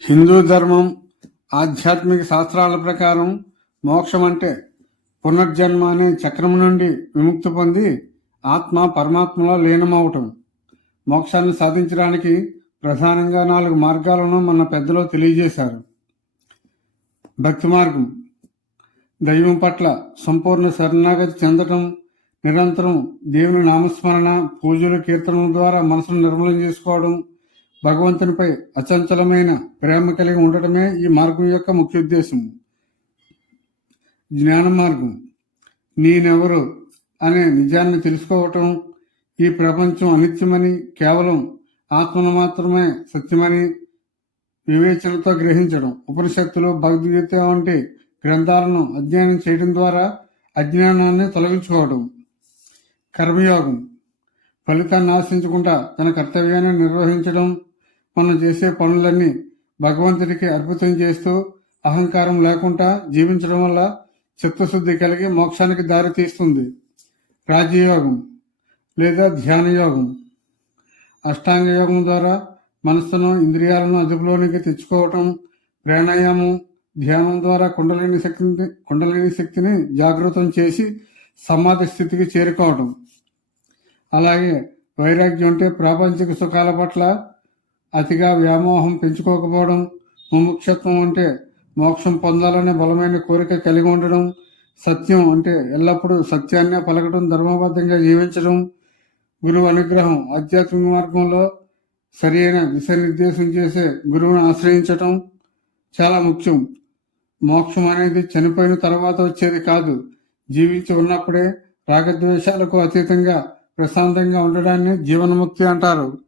హిందూ ధర్మం ఆధ్యాత్మిక శాస్త్రాల ప్రకారం మోక్షం అంటే పునర్జన్మ అనే చక్రం నుండి విముక్తి పొంది ఆత్మ పరమాత్మలో లీనమవటం. మోక్షాన్ని సాధించడానికి ప్రధానంగా నాలుగు మార్గాలను మన పెద్దలు తెలియజేశారు. భక్తి మార్గం. దైవం పట్ల సంపూర్ణ శరణాగతి చెందటం నిరంతరం దేవుని నామస్మరణ పూజలు కీర్తనల ద్వారా మనసును నిర్మలం చేసుకోవడం భగవంతునిపై అచంచలమైన ప్రేమ కలిగి ఉండటమే ఈ మార్గం యొక్క ముఖ్య ఉద్దేశం. జ్ఞాన మార్గం. నేనెవరు అనే నిజాన్ని తెలుసుకోవటం ఈ ప్రపంచం అనిత్యమని కేవలం ఆత్మను మాత్రమే సత్యమని వివేచనతో గ్రహించడం. ఉపనిషత్తులు భగవద్గీత వంటి గ్రంథాలను అధ్యయనం చేయడం ద్వారా అజ్ఞానాన్ని తొలగించుకోవడం. కర్మయోగం. ఫలితాన్ని ఆశించకుండా తన కర్తవ్యాన్ని నిర్వహించడం మనం చేసే పనులన్నీ భగవంతుడికి అర్పితం చేస్తూ అహంకారం లేకుండా జీవించడం వల్ల చిత్తశుద్ధి కలిగి మోక్షానికి దారి తీస్తుంది. రాజయోగం లేదా ధ్యాన యోగం అష్టాంగ యోగం ద్వారా మనస్సును ఇంద్రియాలను అదుపులోనికి తెచ్చుకోవటం ప్రాణాయామం ధ్యానం ద్వారా కుండలిని శక్తిని కుండలిని శక్తిని జాగృతం చేసి సమాధి స్థితికి చేరుకోవటం. అలాగే వైరాగ్యం అంటే ప్రాపంచిక సుఖాల పట్ల అతిగా వ్యామోహం పెంచుకోకపోవడం ముముక్షత్వం అంటే మోక్షం పొందాలనే బలమైన కోరిక కలిగి ఉండడం సత్యం అంటే ఎల్లప్పుడూ సత్యాన్నే పలకడం ధర్మబద్ధంగా జీవించడం గురువు అనుగ్రహం ఆధ్యాత్మిక మార్గంలో సరైన దిశానిర్దేశం చేసే గురువును ఆశ్రయించటం చాలా ముఖ్యం. మోక్షం అనేది చనిపోయిన తర్వాత వచ్చేది కాదు. జీవించి ఉన్నప్పుడే రాగద్వేషాలకు అతీతంగా ప్రశాంతంగా ఉండడాన్ని జీవన్ముక్తి అంటారు.